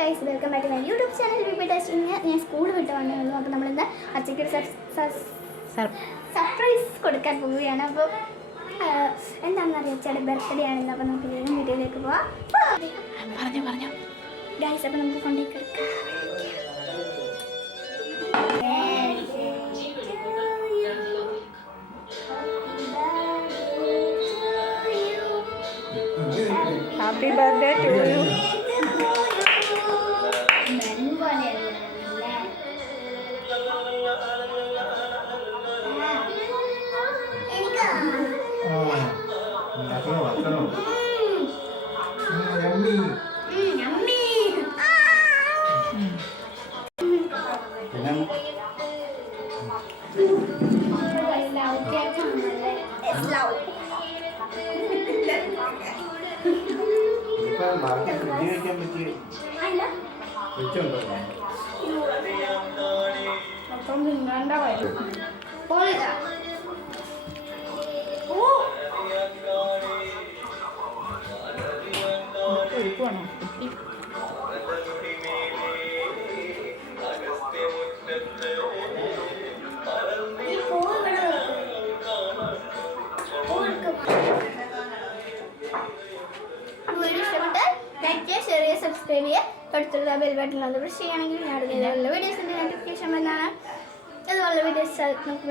Guys, welcome back to my YouTube channel VP testing. ഞാൻ school വിട്ട് വന്നേ ഉള്ളൂ. അപ്പോൾ നമ്മളിന്ന് അച്ഛയ്ക്കൊരു സർപ്രൈസ് കൊടുക്കാൻ പോവുകയാണ്. അപ്പോൾ എന്താണെന്ന് അറിയാം, അച്ഛയുടെ ബർത്ത്ഡേ ആണെന്ന്. അപ്പോൾ നമുക്ക് വേഗം വീഡിയോയിലേക്ക് പോവാം. പറഞ്ഞു ഗൈസ്, അപ്പോൾ നമുക്ക് കൊണ്ടേക്ക് എടുക്കാം. Happy birthday to you. Subscribe ചെയ്യുക, അടുത്തുള്ള ബെൽ ബട്ടൺ അത് പ്രസ് ചെയ്യുകയാണെങ്കിൽ ഞാൻ നല്ല വീഡിയോസിൻ്റെ നോട്ടിഫിക്കേഷൻ വരുന്നതാണ്. അതുപോലെ വീഡിയോസ് നമുക്ക്